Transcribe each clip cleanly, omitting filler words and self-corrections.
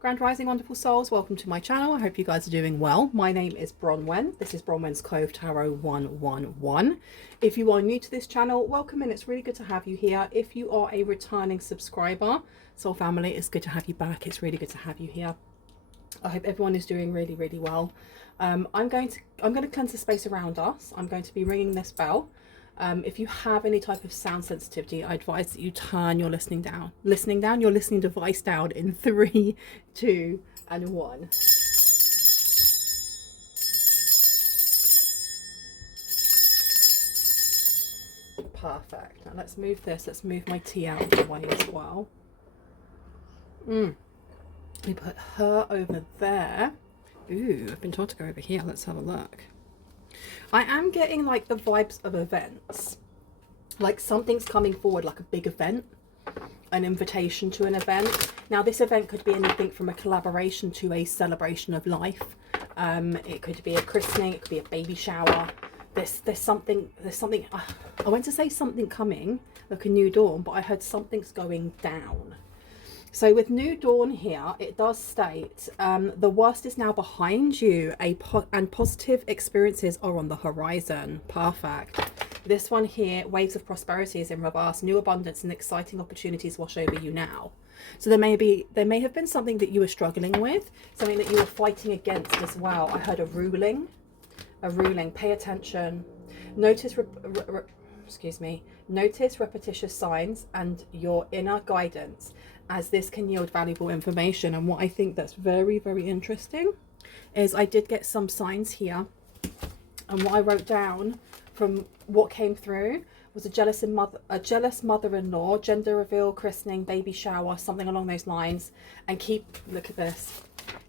Grand Rising wonderful souls, welcome to my channel. I hope you guys are doing well. My name is Bronwen. This is Bronwen's Cove Tarot 111. If you are new to this channel, welcome and it's really good to have you here. If you are a returning subscriber, soul family, it's good to have you back. It's really good to have you here. I hope everyone is doing really, really well. I'm going to cleanse the space around us. I'm going to be ringing this bell. If you have any type of sound sensitivity, I advise that you turn your listening device down in 3, 2, and 1. Perfect. Now let's move this. Let's move my tea out of the way as well. We put her over there. Ooh, I've been told to go over here. Let's have a look. I am getting like the vibes of events, like something's coming forward, like a big event, an invitation to an event. Now this event could be anything from a collaboration to a celebration of life. It could be a christening, it could be a baby shower. There's something, I went to say something coming, like a new dawn, but I heard something's going down. So with new dawn here, it does state the worst is now behind you and positive experiences are on the horizon. Perfect. This one here, waves of prosperity is in reverse. New abundance and exciting opportunities wash over you now. So there may have been something that you were struggling with, something that you were fighting against as well. I heard a ruling. Pay attention. Notice repetitious signs and your inner guidance, as this can yield valuable information. And what I think that's very, very interesting is I did get some signs here, and what I wrote down from what came through was a jealous mother-in-law, gender reveal, christening, baby shower, something along those lines. And look at this,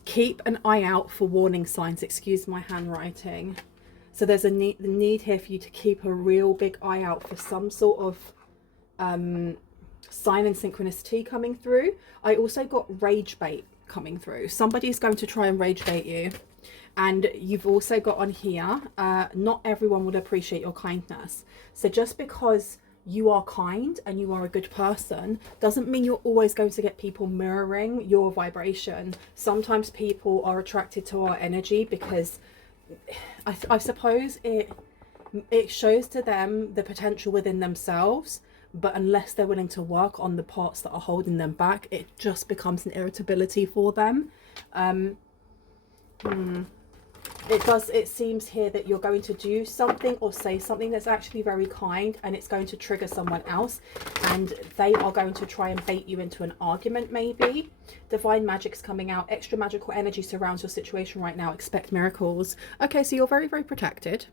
keep an eye out for warning signs. Excuse my handwriting. So there's the need here for you to keep a real big eye out for some sort of sign and synchronicity coming through. I also got rage bait coming through. Somebody's going to try and rage bait you. And you've also got on here, not everyone would appreciate your kindness. So just because you are kind and you are a good person doesn't mean you're always going to get people mirroring your vibration. Sometimes people are attracted to our energy because I suppose it shows to them the potential within themselves, but unless they're willing to work on the parts that are holding them back, it just becomes an irritability for them. It seems here that you're going to do something or say something that's actually very kind, and it's going to trigger someone else, and they are going to try and bait you into an argument maybe. Divine magic's coming out. Extra magical energy surrounds your situation right now. Expect miracles. Okay, so you're very, very protected.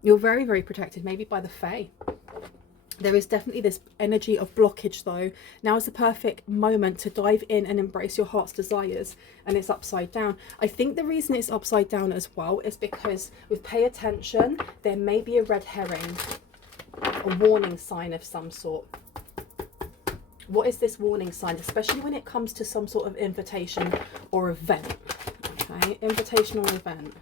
You're very, very protected, maybe by the Fae. There is definitely this energy of blockage though. Now is the perfect moment to dive in and embrace your heart's desires, and it's upside down. I think the reason it's upside down as well is because with pay attention, there may be a red herring, a warning sign of some sort. What is this warning sign? Especially when it comes to some sort of invitation or event. Okay, invitation or event.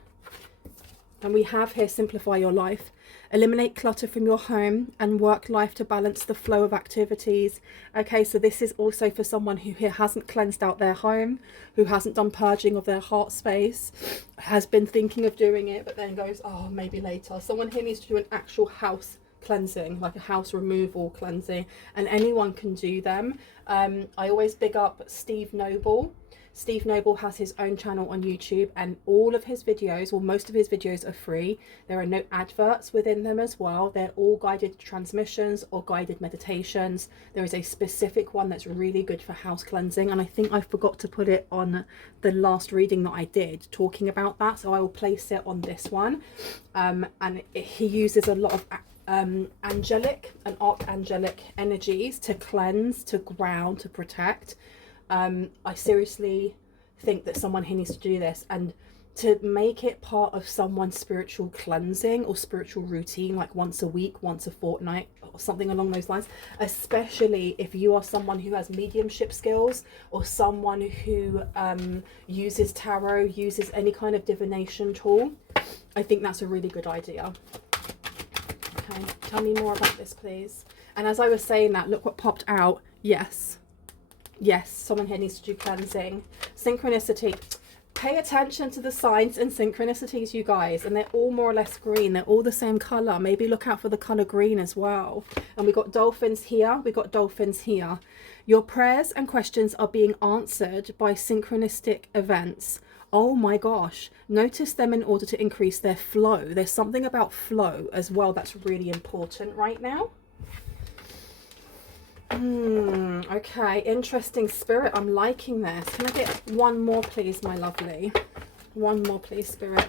And we have here, simplify your life. Eliminate clutter from your home and work life to balance the flow of activities. Okay, so this is also for someone who here hasn't cleansed out their home, who hasn't done purging of their heart space, has been thinking of doing it, but then goes, oh, maybe later. Someone here needs to do an actual house cleansing, like a house removal cleansing, and anyone can do them. I always big up Steve Noble. Steve Noble has his own channel on YouTube, and all of his videos, or most of his videos, are free. There are no adverts within them as well. They're all guided transmissions or guided meditations. There is a specific one that's really good for house cleansing, and I think I forgot to put it on the last reading that I did talking about that, so I will place it on this one. He uses a lot of angelic and archangelic energies to cleanse, to ground, to protect. I seriously think that someone here needs to do this, and to make it part of someone's spiritual cleansing or spiritual routine, like once a week, once a fortnight, or something along those lines, especially if you are someone who has mediumship skills or someone who uses tarot, uses any kind of divination tool. I think that's a really good idea. Okay, tell me more about this, please. And as I was saying that, look what popped out. Yes. Yes, someone here needs to do cleansing. Synchronicity. Pay attention to the signs and synchronicities, you guys. And they're all more or less green. They're all the same colour. Maybe look out for the colour green as well. And we got dolphins here. We got dolphins here. Your prayers and questions are being answered by synchronistic events. Oh my gosh. Notice them in order to increase their flow. There's something about flow as well that's really important right now. Okay, interesting, Spirit. I'm liking this. Can I get one more, please, my lovely? One more, please, Spirit.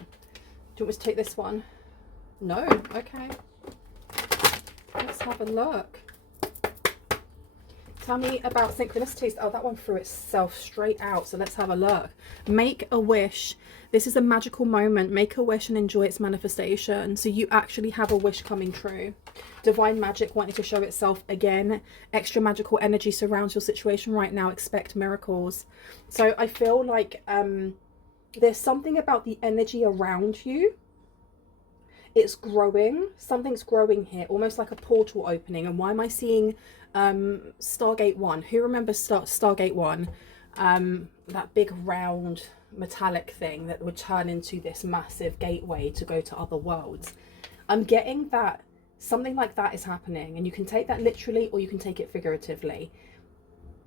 Do you want me to take this one? No? Okay. Let's have a look. Tell me about synchronicities. Oh, that one threw itself straight out. So let's have a look. Make a wish. This is a magical moment. Make a wish and enjoy its manifestation. So you actually have a wish coming true. Divine magic wanting to show itself again. Extra magical energy surrounds your situation right now. Expect miracles. So I feel like there's something about the energy around you. It's growing. Something's growing here. Almost like a portal opening. And why am I seeing Stargate 1? Who remembers Stargate 1? That big round metallic thing that would turn into this massive gateway to go to other worlds. I'm getting that something like that is happening, and you can take that literally or you can take it figuratively.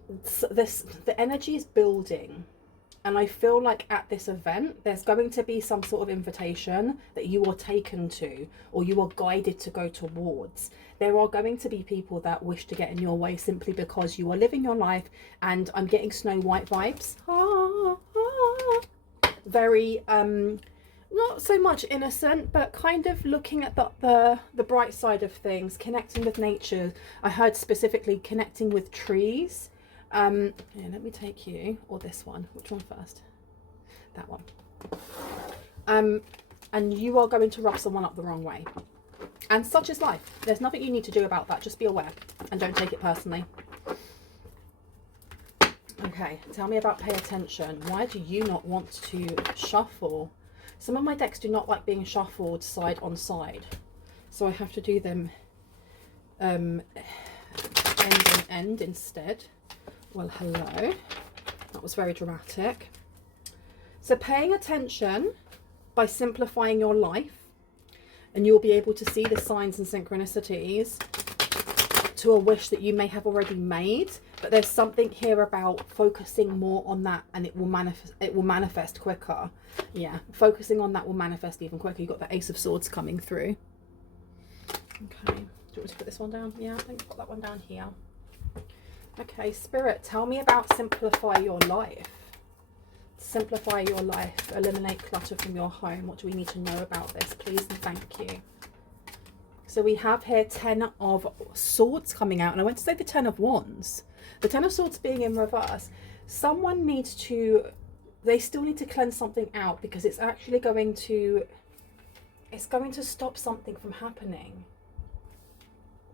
The energy is building, and I feel like at this event there's going to be some sort of invitation that you are taken to or you are guided to go towards. There are going to be people that wish to get in your way simply because you are living your life, and I'm getting Snow White vibes. Very not so much innocent, but kind of looking at the bright side of things, connecting with nature. I heard specifically connecting with trees. Here, let me take you, or this one. Which one first? That one. And you are going to rub someone up the wrong way. And such is life. There's nothing you need to do about that. Just be aware and don't take it personally. Okay, tell me about pay attention. Why do you not want to shuffle? Some of my decks do not like being shuffled side on side. So I have to do them end and end instead. Well, hello. That was very dramatic. So paying attention by simplifying your life, and you'll be able to see the signs and synchronicities to a wish that you may have already made. But there's something here about focusing more on that, and it will manifest quicker. Yeah, focusing on that will manifest even quicker. You've got the Ace of Swords coming through. Okay, do you want me to put this one down? Yeah, I think I've got that one down here. Okay, Spirit, tell me about simplify your life. Simplify your life. Eliminate clutter from your home. What do we need to know about this, please and thank you? So we have here 10 of Swords coming out, and I went to say the 10 of Wands. The 10 of Swords being in reverse. Someone needs to, they still need to cleanse something out, because it's actually going to, it's going to stop something from happening.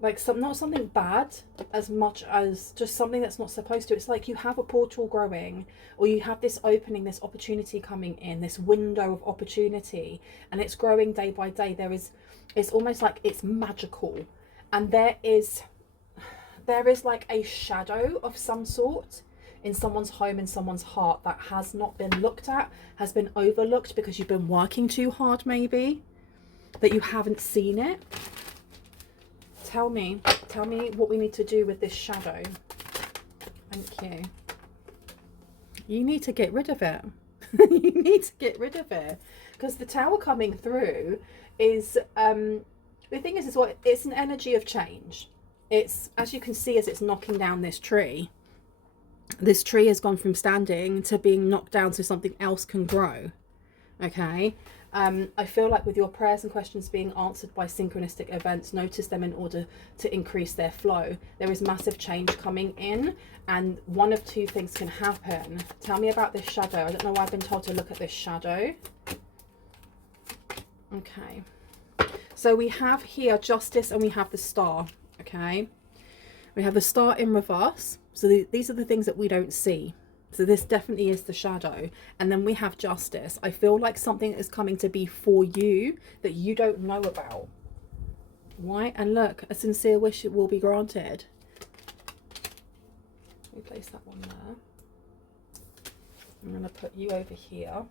Like not something bad as much as just something that's not supposed to. It's like you have a portal growing, or you have this opening, this opportunity coming in, this window of opportunity, and it's growing day by day. It's almost like it's magical, and there is like a shadow of some sort in someone's home, in someone's heart, that has not been looked at, has been overlooked because you've been working too hard, maybe, that you haven't seen it. Tell me what we need to do with this shadow. Thank you. You need to get rid of it. You need to get rid of it, because the Tower coming through is the thing is what it's an energy of change. It's, as you can see, as it's knocking down this tree has gone from standing to being knocked down so something else can grow. Okay. I feel like with your prayers and questions being answered by synchronistic events, notice them in order to increase their flow. There is massive change coming in, and one of two things can happen. Tell me about this shadow. I don't know why I've been told to look at this shadow. Okay. So we have here Justice, and we have the Star. Okay. We have the Star in reverse. So these are the things that we don't see. So this definitely is the shadow. And then we have Justice. I feel like something is coming to be for you that you don't know about. Why? And look, a sincere wish will be granted. me place that one there. I'm going to put you over here.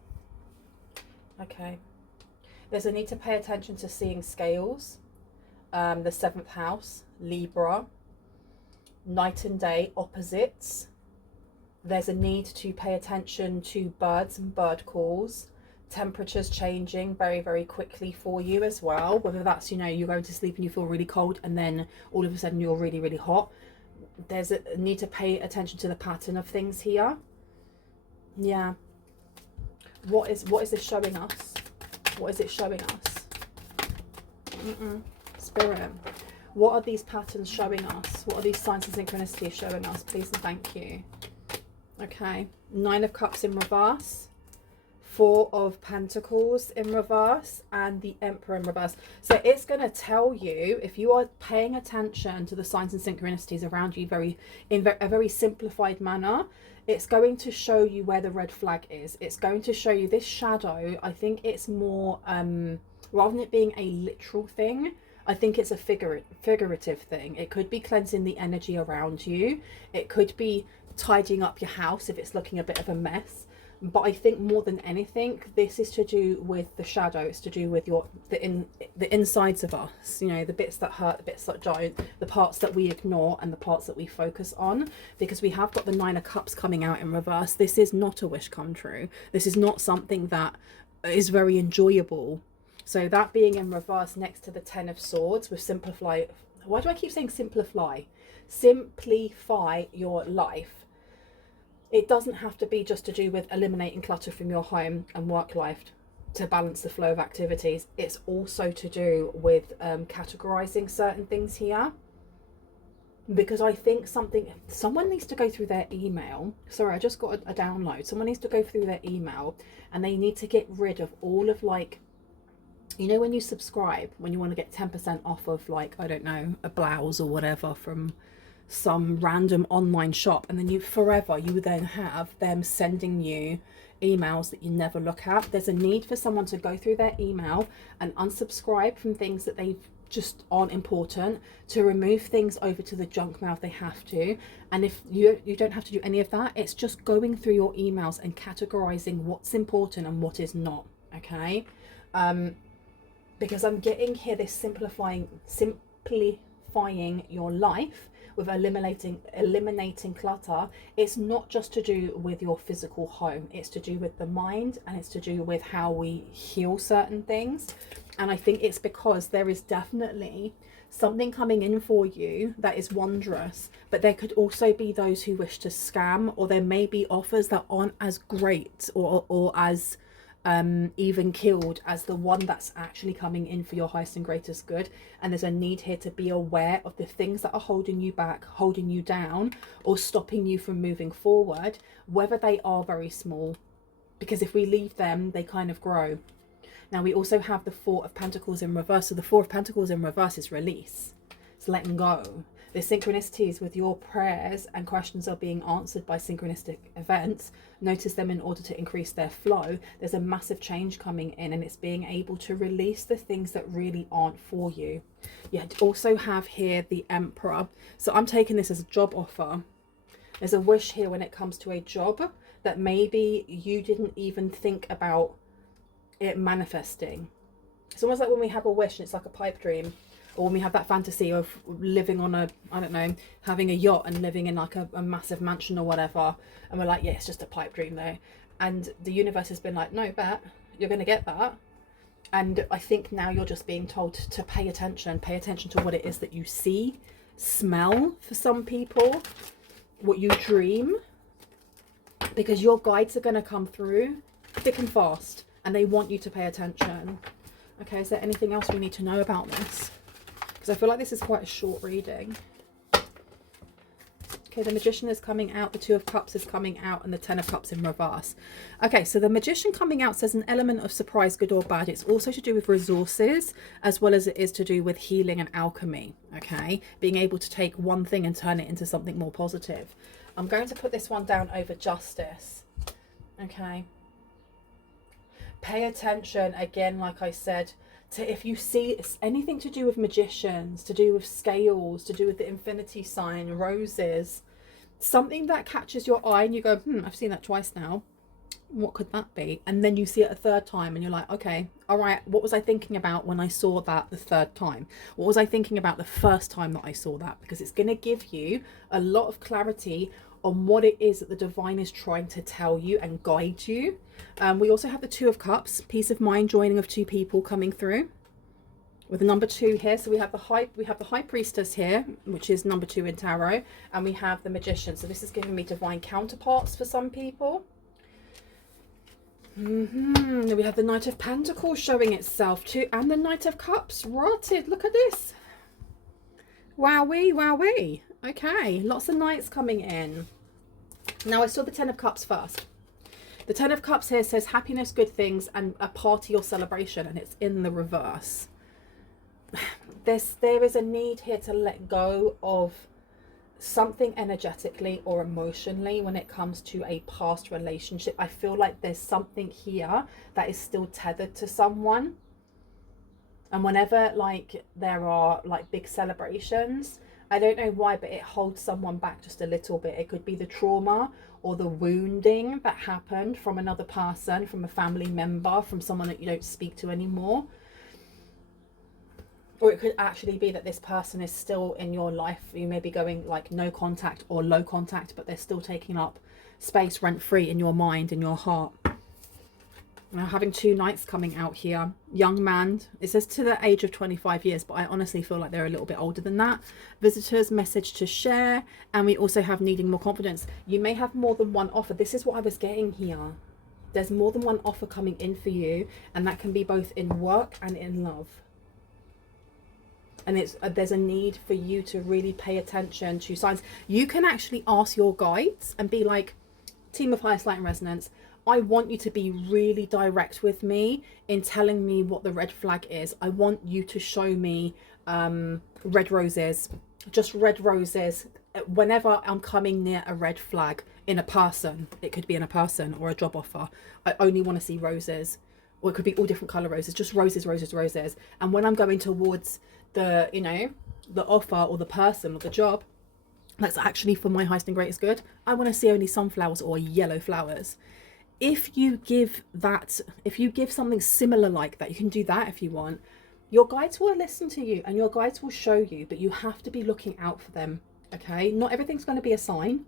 Okay. There's a need to pay attention to seeing scales, the 7th house, Libra, night and day opposites. There's a need to pay attention to birds and bird calls, temperatures changing very, very quickly for you as well. Whether that's, you know, you're going to sleep and you feel really cold and then all of a sudden you're really, really hot. There's a need to pay attention to the pattern of things here. Yeah. What is this showing us? What is it showing us? Spirit. What are these patterns showing us? What are these signs of synchronicity showing us? Please and thank you. Okay. 9 of Cups in reverse. 4 of Pentacles in reverse, and the Emperor in reverse. So it's going to tell you, if you are paying attention to the signs and synchronicities around you in a very simplified manner, it's going to show you where the red flag is. It's going to show you this shadow. I think it's more, rather than it being a literal thing, I think it's a figurative thing. It could be cleansing the energy around you. It could be tidying up your house if it's looking a bit of a mess. But I think more than anything, this is to do with the shadow. It's to do with the insides of us, you know, the bits that hurt, the bits that don't, the parts that we ignore and the parts that we focus on. Because we have got the 9 of Cups coming out in reverse. This is not a wish come true. This is not something that is very enjoyable. So that being in reverse next to the 10 of Swords with simplify. Why do I keep saying simplify? Simplify your life. It doesn't have to be just to do with eliminating clutter from your home and work life to balance the flow of activities. It's also to do with categorizing certain things here. Because I think someone needs to go through their email. Sorry, I just got a download. Someone needs to go through their email and they need to get rid of all of, like, you know, when you subscribe, when you want to get 10% off of, like, I don't know, a blouse or whatever from some random online shop, and then you would then have them sending you emails that you never look at. There's a need for someone to go through their email and unsubscribe from things that they just aren't important, to remove things over to the junk mail if they have to. And if you don't have to do any of that, it's just going through your emails and categorizing what's important and what is not. Okay. Because I'm getting here this simplifying your life with eliminating clutter. It's not just to do with your physical home, it's to do with the mind, and it's to do with how we heal certain things. And I think it's because there is definitely something coming in for you that is wondrous, but there could also be those who wish to scam, or there may be offers that aren't as great or as even killed as the one that's actually coming in for your highest and greatest good. And there's a need here to be aware of the things that are holding you back, holding you down, or stopping you from moving forward, whether they are very small, because if we leave them, they kind of grow. Now we also have the 4 of Pentacles in reverse. So the 4 of Pentacles in reverse is release. It's letting go. The synchronicities with your prayers and questions are being answered by synchronistic events. Notice them in order to increase their flow. There's a massive change coming in, and it's being able to release the things that really aren't for you. You also have here the Emperor. So I'm taking this as a job offer. There's a wish here when it comes to a job that maybe you didn't even think about it manifesting. It's almost like when we have a wish and it's like a pipe dream. Or when we have that fantasy of living on a, I don't know, having a yacht and living in like a massive mansion or whatever. And we're like, yeah, it's just a pipe dream though. And the universe has been like, no, bet, you're going to get that. And I think now you're just being told to pay attention to what it is that you see, smell for some people, what you dream. Because your guides are going to come through thick and fast. And they want you to pay attention. Okay, is there anything else we need to know about this? Because I feel like this is quite a short reading. Okay, the Magician is coming out, the 2 of Cups is coming out, and the 10 of Cups in reverse. Okay, so the Magician coming out says an element of surprise, good or bad. It's also to do with resources, as well as it is to do with healing and alchemy. Okay, being able to take one thing and turn it into something more positive. I'm going to put this one down over Justice. Okay. Pay attention, again, like I said, to if you see anything to do with magicians, to do with scales, to do with the infinity sign, roses, Something that catches your eye and you go, I've seen that twice now. What could that be? And then you see it a third time and you're like, okay, all right, what was I thinking about when I saw that the third time? What was I thinking about the first time that I saw that? Because it's going to give you a lot of clarity on what it is that the divine is trying to tell you and guide you. We also have the Two of Cups, peace of mind, joining of two people coming through with the number 2 here. So we have the high priestess here, which is number 2 in tarot, and we have the magician. So this is giving me divine counterparts for some people. We have the Knight of Pentacles showing itself too, and the Knight of Cups rotted. Look at this. Wowee, wowee. Okay, lots of knights coming in. Now I saw the Ten of Cups first. The Ten of Cups here says happiness, good things, and a party or celebration, and it's in the reverse. There is a need here to let go of something energetically or emotionally when it comes to a past relationship. I feel like there's something here that is still tethered to someone, and whenever like there are like big celebrations, I don't know why, but it holds someone back just a little bit. It could be the trauma or the wounding that happened from another person, from a family member, from someone that you don't speak to anymore. Or it could actually be that this person is still in your life. You may be going like no contact or low contact, but they're still taking up space rent free in your mind, in your heart. Now having 2 knights coming out here. Young man, it says to the age of 25 years, but I honestly feel like they're a little bit older than that. Visitors, message to share, and we also have needing more confidence. You may have more than one offer. This is what I was getting here. There's more than one offer coming in for you, and that can be both in work and in love. And there's a need for you to really pay attention to signs. You can actually ask your guides and be like, team of highest light and resonance, I want you to be really direct with me in telling me what the red flag is. I want you to show me red roses, just red roses. Whenever I'm coming near a red flag in a person, it could be in a person or a job offer, I only want to see roses. Or it could be all different color roses, just roses, roses, roses. And when I'm going towards the, you know, the offer or the person or the job that's actually for my highest and greatest good, I want to see only sunflowers or yellow flowers. If you give something similar like that, you can do that if you want. Your guides will listen to you and your guides will show you, but you have to be looking out for them. Okay, not everything's going to be a sign,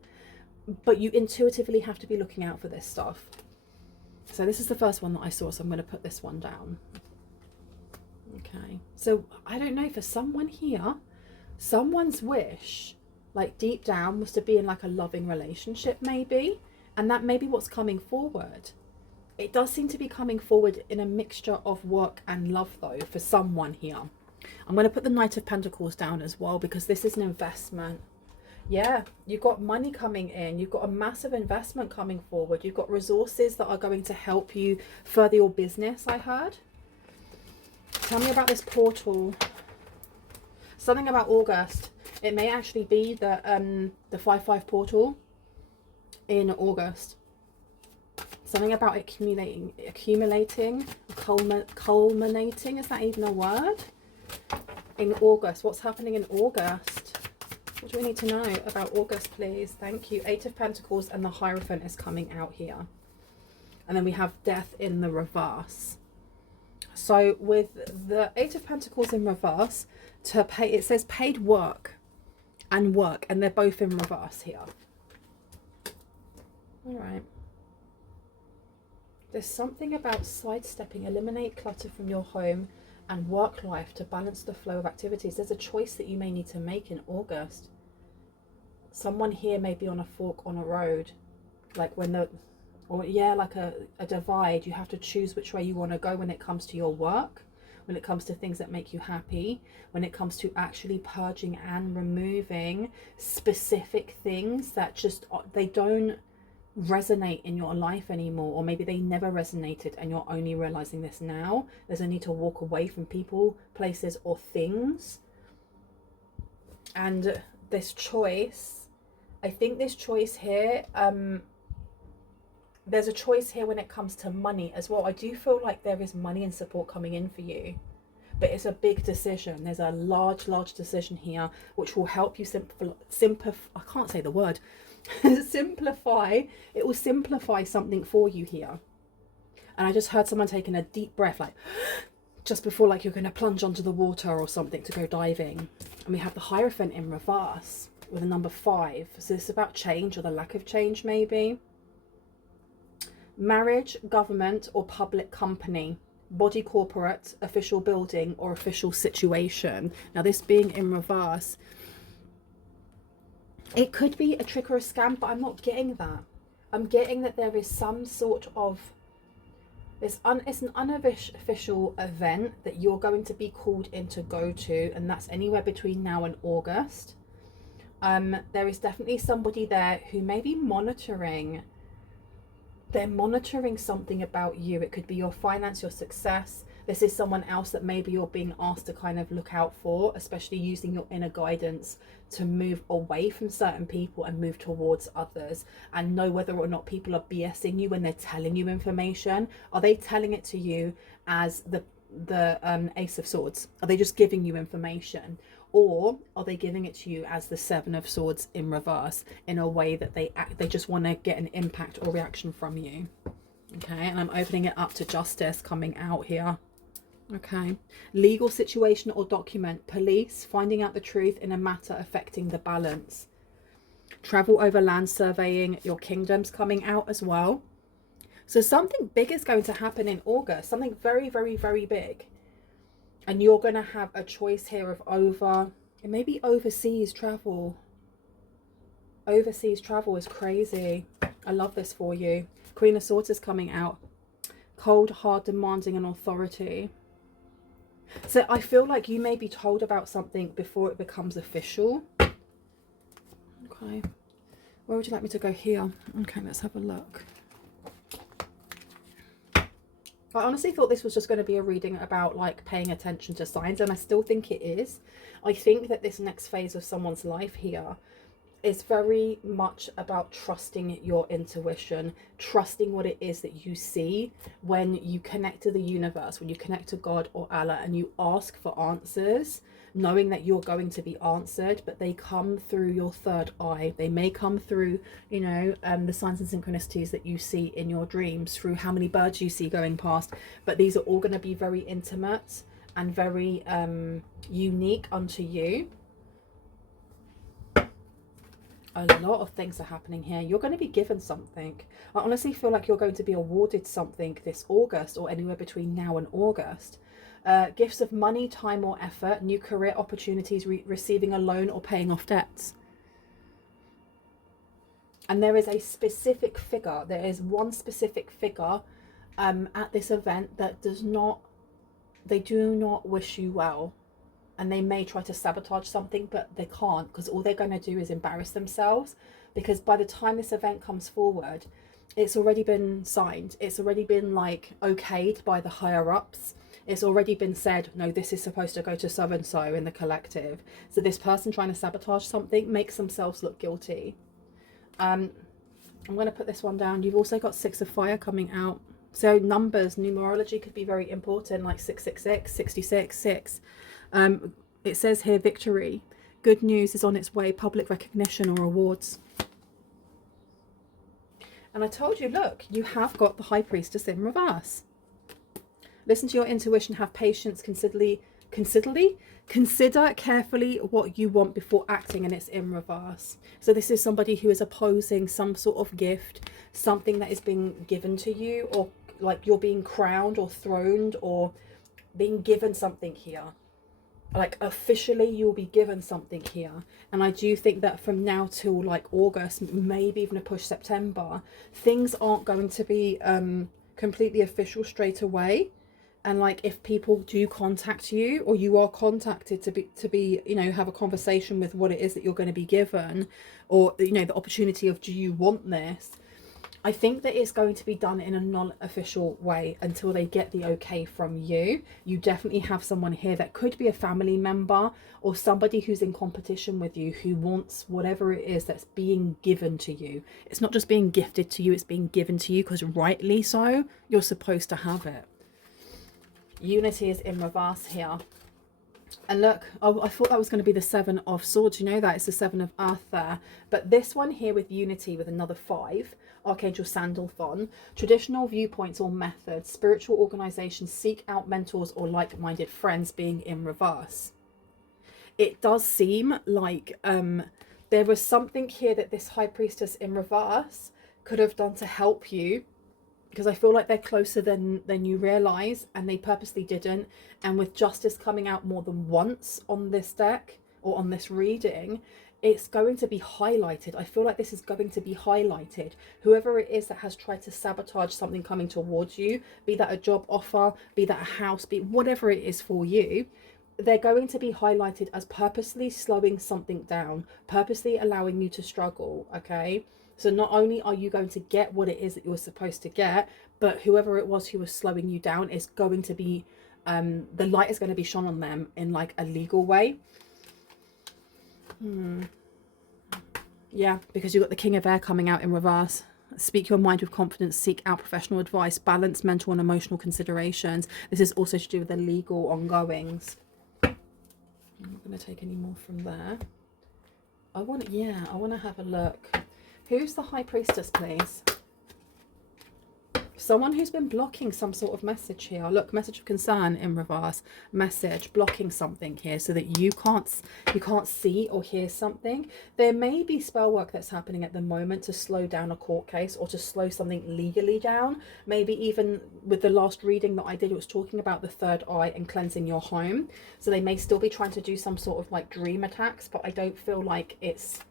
but you intuitively have to be looking out for this stuff. So this is the first one that I saw, so I'm going to put this one down. Okay, so I don't know, for someone here, someone's wish, like deep down, was to be in like a loving relationship maybe, and that may be what's coming forward. It does seem to be coming forward in a mixture of work and love though, for someone here. I'm going to put the Knight of Pentacles down as well, because this is an investment. Yeah, you've got money coming in, you've got a massive investment coming forward, you've got resources that are going to help you further your business, I heard. Tell me about this portal. Something about August. It may actually be the 5-5 portal in August. Something about accumulating, culminating, is that even a word? In August. What's happening in August? What do we need to know about August, please? Thank you. 8 of Pentacles and the Hierophant is coming out here. And then we have Death in the reverse. So with the 8 of Pentacles in reverse, to pay, it says paid work, and they're both in reverse here. All right. There's something about sidestepping, eliminate clutter from your home and work life to balance the flow of activities. There's a choice that you may need to make in August. Someone here may be on a fork on a road, like when the, or yeah, like a divide. You have to choose which way you want to go when it comes to your work, when it comes to things that make you happy, when it comes to actually purging and removing specific things that just, they don't resonate in your life anymore, or maybe they never resonated and you're only realizing this now. There's a need to walk away from people, places, or things. And this choice, I think this choice here, there's a choice here when it comes to money as well. I do feel like there is money and support coming in for you, but it's a big decision. There's a large decision here which will help you I can't say the word, Simplify. It will simplify something for you here. And I just heard someone taking a deep breath, like just before, like you're going to plunge onto the water or something to go diving. And we have the Hierophant in reverse with a number 5. So this is about change, or the lack of change maybe. Marriage, government or public company, body corporate, official building or official situation. Now this being in reverse, it could be a trick or a scam, but I'm not getting that. I'm getting that there is some sort of, it's an unofficial event that you're going to be called in to go to, and that's anywhere between now and August. There is definitely somebody there who may be monitoring. They're monitoring something about you. It could be your finance, your success. This is someone else that maybe you're being asked to kind of look out for, especially using your inner guidance to move away from certain people and move towards others, and know whether or not people are BSing you when they're telling you information. Are they telling it to you as the Ace of Swords? Are they just giving you information? Or are they giving it to you as the 7 of Swords in reverse, in a way that they just want to get an impact or reaction from you? Okay, and I'm opening it up to Justice coming out here. Okay, legal situation or document, police, finding out the truth in a matter affecting the balance. Travel over land, surveying, your kingdoms coming out as well. So something big is going to happen in August, something very, very, very big. And you're going to have a choice here of maybe overseas travel. Overseas travel is crazy. I love this for you. Queen of Swords is coming out. Cold, hard, demanding, and authority. So I feel like you may be told about something before it becomes official. Okay. Where would you like me to go here? Okay, let's have a look. I honestly thought this was just going to be a reading about like paying attention to signs, and I still think it is. I think that this next phase of someone's life here is very much about trusting your intuition, trusting what it is that you see when you connect to the universe, when you connect to God or Allah and you ask for answers, knowing that you're going to be answered, but they come through your third eye. They may come through, you know, the signs and synchronicities that you see in your dreams, through how many birds you see going past, but these are all going to be very intimate and very unique unto you. A lot of things are happening here. You're going to be given something. I honestly feel like you're going to be awarded something this August, or anywhere between now and August. Gifts of money, time or effort, new career opportunities, receiving a loan or paying off debts. And there is a specific figure. There is one specific figure at this event that they do not wish you well. And they may try to sabotage something, but they can't, because all they're going to do is embarrass themselves. Because by the time this event comes forward, it's already been signed. It's already been like okayed by the higher ups. It's already been said, no, this is supposed to go to so and so in the collective. So this person trying to sabotage something makes themselves look guilty. I'm going to put this one down. You've also got 6 of Fire coming out. So numbers, numerology could be very important, like 666, 66, 6. It says here victory. Good news is on its way, public recognition or awards. And I told you, look, you have got the High Priestess in reverse. Listen to your intuition, have patience, consider carefully what you want before acting, and it's in reverse. So this is somebody who is opposing some sort of gift, something that is being given to you, or like you're being crowned or throned or being given something here. Like officially you'll be given something here. And I do think that from now till like August, maybe even a push September, things aren't going to be completely official straight away. And like if people do contact you, or you are contacted to be you know, have a conversation with what it is that you're going to be given, or you know, the opportunity of, do you want this, I think that it's going to be done in a non-official way until they get the okay from you. You definitely have someone here that could be a family member or somebody who's in competition with you, who wants whatever it is that's being given to you. It's not just being gifted to you, it's being given to you, because rightly so, you're supposed to have it. Unity is in reverse here. And look, oh, I thought that was going to be the Seven of Swords. You know that it's the Seven of Earth there. But this one here with unity with another 5, Archangel Sandalphon, traditional viewpoints or methods, spiritual organizations seek out mentors or like-minded friends being in reverse. It does seem like there was something here that this High Priestess in reverse could have done to help you, because I feel like they're closer than you realize, and they purposely didn't. And with Justice coming out more than once on this deck or on this reading, it's going to be highlighted. I feel like this is going to be highlighted. Whoever it is that has tried to sabotage something coming towards you, be that a job offer, be that a house, be whatever it is for you, they're going to be highlighted as purposely slowing something down, purposely allowing you to struggle, okay? So not only are you going to get what it is that you're supposed to get, but whoever it was who was slowing you down is going to be, the light is going to be shone on them in like a legal way. Yeah, because you've got the King of Air coming out in reverse. Speak your mind with confidence, seek out professional advice, balance mental and emotional considerations. This is also to do with the legal ongoings. I'm not going to take any more from there. I want to have a look. Who's the High Priestess, please? Someone who's been blocking some sort of message here. Look, message of concern in reverse. Message blocking something here so that you can't see or hear something. There may be spell work that's happening at the moment to slow down a court case or to slow something legally down. Maybe even with the last reading that I did, it was talking about the third eye and cleansing your home. So they may still be trying to do some sort of like dream attacks, but I don't feel like it's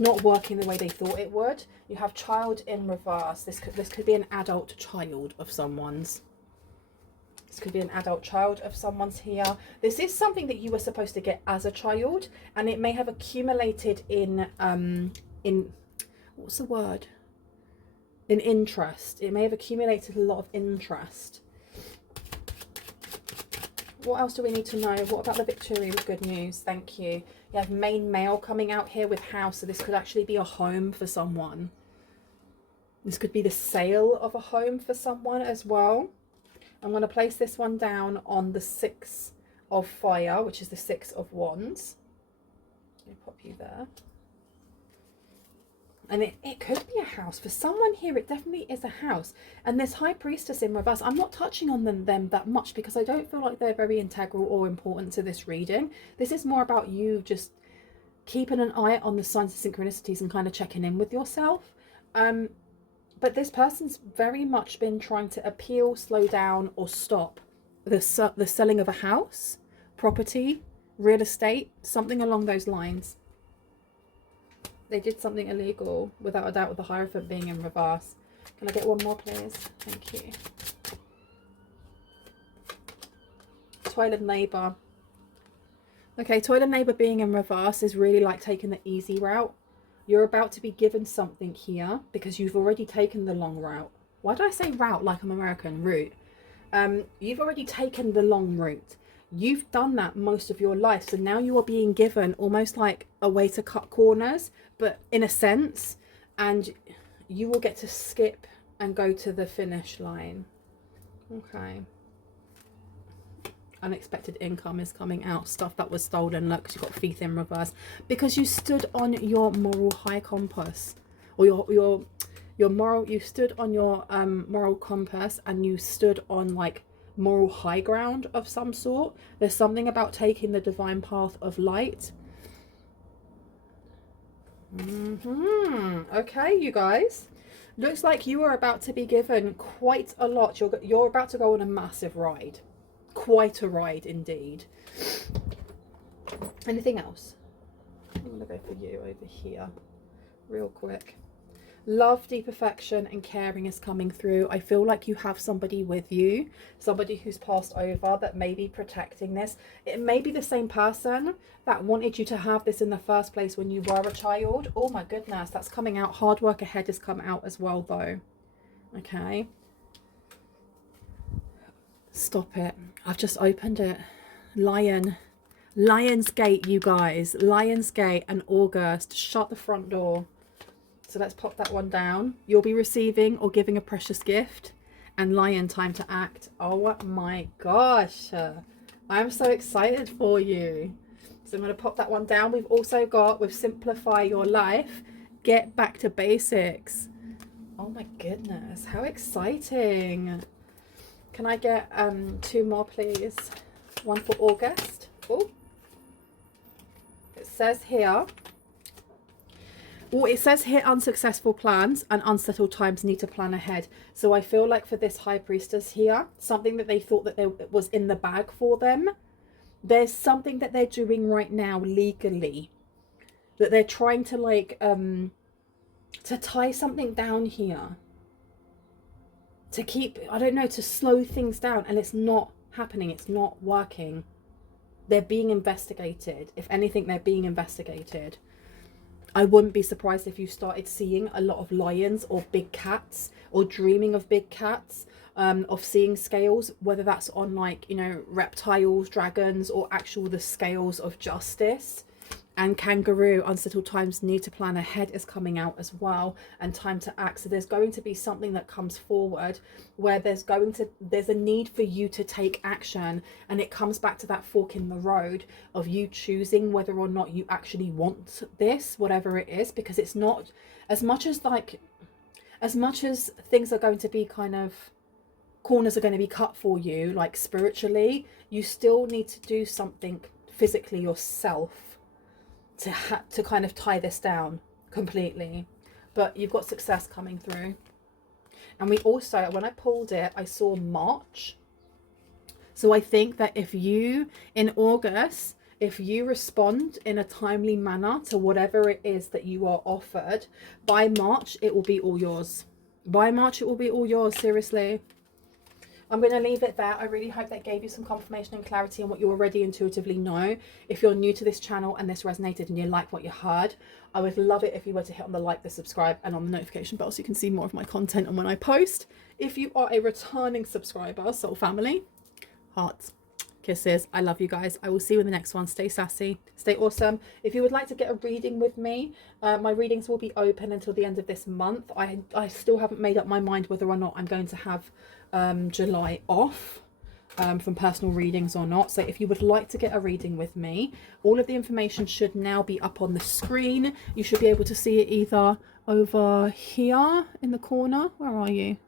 not working the way they thought it would. You have child in reverse. This could be an adult child of someone's. This could be an adult child of someone's here. This is something that you were supposed to get as a child, and it may have accumulated in what's the word? In interest. It may have accumulated a lot of interest. What else do we need to know? What about the victory with good news? Thank you. You have main male coming out here with house. So this could actually be a home for someone. This could be the sale of a home for someone as well. I'm going to place this one down on the 6 of fire, which is the 6 of wands. Let me pop you there. And it could be a house. For someone here, it definitely is a house. And this High Priestess in reverse, I'm not touching on them that much because I don't feel like they're very integral or important to this reading. This is more about you just keeping an eye on the signs and synchronicities and kind of checking in with yourself. But this person's very much been trying to appeal, slow down, or stop the selling of a house, property, real estate, something along those lines. They did something illegal, without a doubt, with the Hierophant being in reverse. Can I get one more, please? Thank you. Toilet neighbour. Okay, toilet neighbour being in reverse is really like taking the easy route. You're about to be given something here because you've already taken the long route. Why do I say route like I'm American? Route. You've already taken the long route. You've done that most of your life. So now you are being given almost like a way to cut corners, but in a sense, and you will get to skip and go to the finish line. Okay. Unexpected income is coming out. Stuff that was stolen. Look, you've got Thief in reverse because you stood on your moral high compass, or your moral. You stood on your moral compass, and you stood on like moral high ground of some sort. There's something about taking the divine path of light. Okay, you guys, looks like you are about to be given quite a lot. You're about to go on a massive ride. Quite a ride indeed. Anything else? I'm gonna go for you over here real quick. Love, deep affection and caring is coming through. I feel like you have somebody with you, somebody who's passed over that may be protecting this. It may be the same person that wanted you to have this in the first place when you were a child. Oh my goodness, that's coming out. Hard work ahead has come out as well though. Okay. Stop it. I've just opened it. Lion's Gate, you guys. Lion's Gate and August. Shut the front door. So let's pop that one down. You'll be receiving or giving a precious gift. And Lion, time to act. Oh my gosh. I'm so excited for you. So I'm going to pop that one down. We've also got, with Simplify Your Life, Get Back to Basics. Oh my goodness, how exciting. Can I get 2 more, please? One for August. Oh, it says here, unsuccessful plans and unsettled times need to plan ahead. So I feel like for this High Priestess here, something that they thought that was in the bag for them, there's something that they're doing right now legally, that they're trying to like to tie something down here, to keep, I don't know, to slow things down, and it's not happening. It's not working. They're being investigated. If anything, they're being investigated. I wouldn't be surprised if you started seeing a lot of lions or big cats, or dreaming of big cats, of seeing scales, whether that's on like, you know, reptiles, dragons, or actual the scales of justice. And kangaroo, unsettled times need to plan ahead is coming out as well, and time to act. So there's going to be something that comes forward where there's a need for you to take action, and it comes back to that fork in the road of you choosing whether or not you actually want this, whatever it is, because it's not as much as things are going to be kind of, corners are going to be cut for you, like spiritually, you still need to do something physically yourself to kind of tie this down completely. But you've got success coming through. And we also, when I pulled it, I saw March. So I think that if you, in August, if you respond in a timely manner to whatever it is that you are offered, by March it will be all yours. By March it will be all yours, seriously. I'm going to leave it there. I really hope that gave you some confirmation and clarity on what you already intuitively know. If you're new to this channel and this resonated and you like what you heard, I would love it if you were to hit on the like, the subscribe, and on the notification bell so you can see more of my content and when I post. If you are a returning subscriber, soul family, hearts, kisses, I love you guys. I will see you in the next one. Stay sassy, stay awesome. If you would like to get a reading with me, my readings will be open until the end of this month. I still haven't made up my mind whether or not I'm going to have July off from personal readings or not. So if you would like to get a reading with me, all of the information should now be up on the screen. You should be able to see it either over here in the corner. Where are you?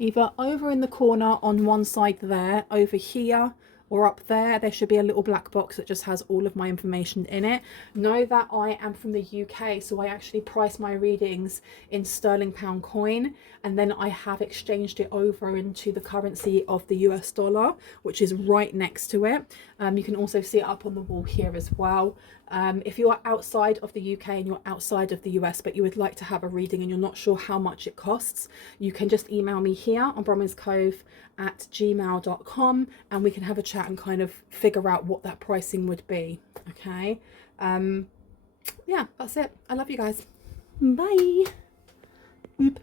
Either over in the corner on one side there, over here, or up there. There should be a little black box that just has all of my information in it. Know that I am from the UK, so I actually price my readings in sterling pound coin, and then I have exchanged it over into the currency of the US dollar, which is right next to it. You can also see it up on the wall here as well. If you are outside of the UK and you're outside of the US, but you would like to have a reading and you're not sure how much it costs, you can just email me here on bromwinscove@gmail.com, and we can have a chat and kind of figure out what that pricing would be. Okay. Yeah, that's it. I love you guys. Bye. Oop.